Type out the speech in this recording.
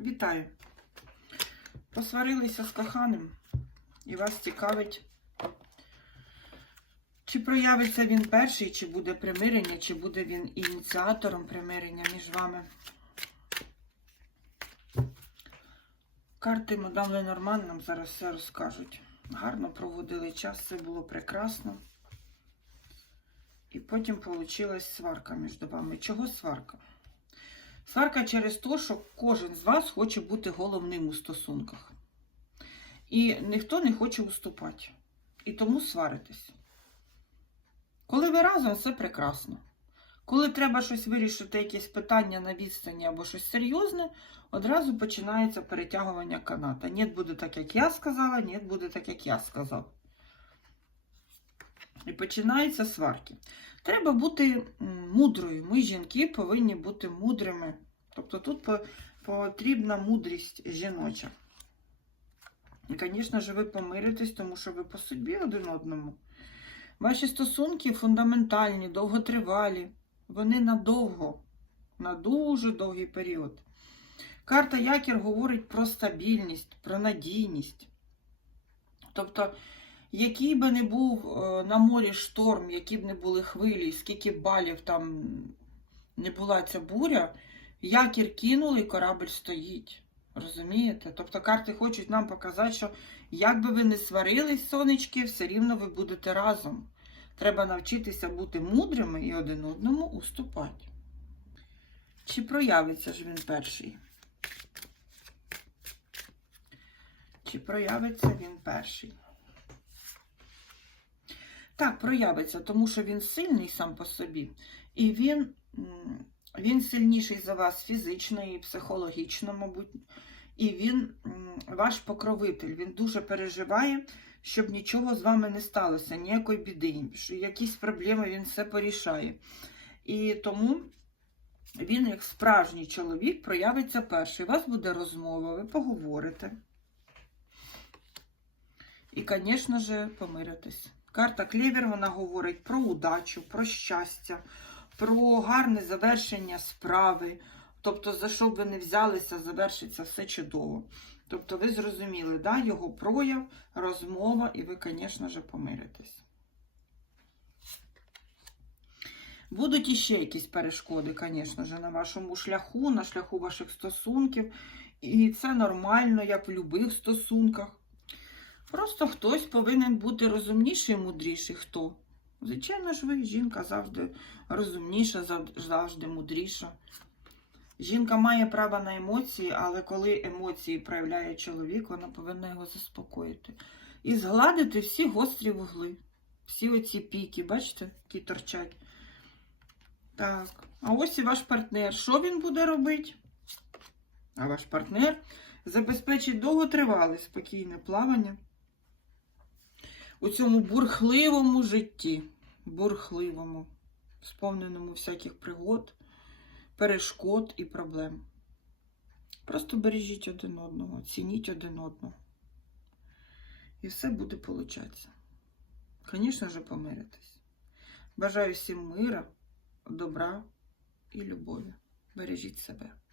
Вітаю! Посварилися з коханим і вас цікавить, чи проявиться він перший, чи буде примирення, чи буде він ініціатором примирення між вами. Карти мадам Ленорман нам зараз все розкажуть. Гарно проводили час, все було прекрасно. І потім вийшла сварка між вами. Чого сварка? Сварка через те, що кожен з вас хоче бути головним у стосунках. І ніхто не хоче уступати. І тому сваритесь. Коли ви разом, все прекрасно. Коли треба щось вирішити, якесь питання на відстані або щось серйозне, одразу починається перетягування каната. Ні, буде так, як я сказала, ні, буде так, як я сказав. І починаються сварки. Треба бути мудрою. Ми, жінки, повинні бути мудрими. Тобто тут потрібна мудрість жіноча. І, звісно ж, ви помиритесь, тому що ви по судьбі один одному. Ваші стосунки фундаментальні, довготривалі. Вони надовго, на дуже довгий період. Карта Якір говорить про стабільність, про надійність. Тобто, який би не був е, на морі шторм, які б не були хвилі, скільки балів там не була ця буря, якір кинули і корабль стоїть. Розумієте? Тобто карти хочуть нам показати, що як би ви не сварились, сонечки, все рівно ви будете разом. Треба навчитися бути мудрими і один одному уступати. Чи проявиться ж він перший? Чи проявиться він перший? Так, проявиться, тому що він сильний сам по собі. І він, він сильніший за вас фізично і психологічно, мабуть. І він ваш покровитель. Він дуже переживає, щоб нічого з вами не сталося, ніякої біди, що якісь проблеми він все порішає. І тому він, як справжній чоловік, проявиться перший. У вас буде розмова, ви поговорите. І, звісно ж, помиритесь. Карта Клевер, вона говорить про удачу, про щастя, про гарне завершення справи. Тобто, за що б ви не взялися, завершиться все чудово. Тобто, ви зрозуміли, да, його прояв, розмова, і ви, звісно ж, помиритесь. Будуть іще якісь перешкоди, звісно ж, на вашому шляху, на шляху ваших стосунків. І це нормально, як в будь-яких стосунках. Просто хтось повинен бути розумніший і мудріший. Хто? Звичайно ж, ви, жінка завжди розумніша, завжди мудріша. Жінка має право на емоції, але коли емоції проявляє чоловік, вона повинна його заспокоїти. І згладити всі гострі вугли, всі оці піки, бачите, які торчать. Так, а ось і ваш партнер. Що він буде робити? А ваш партнер забезпечить довготривале спокійне плавання у цьому бурхливому житті, бурхливому, сповненому всяких пригод, перешкод і проблем. Просто бережіть один одного, цініть один одного. І все буде получатися. Звісно ж, помиритись. Бажаю всім мира, добра і любові. Бережіть себе.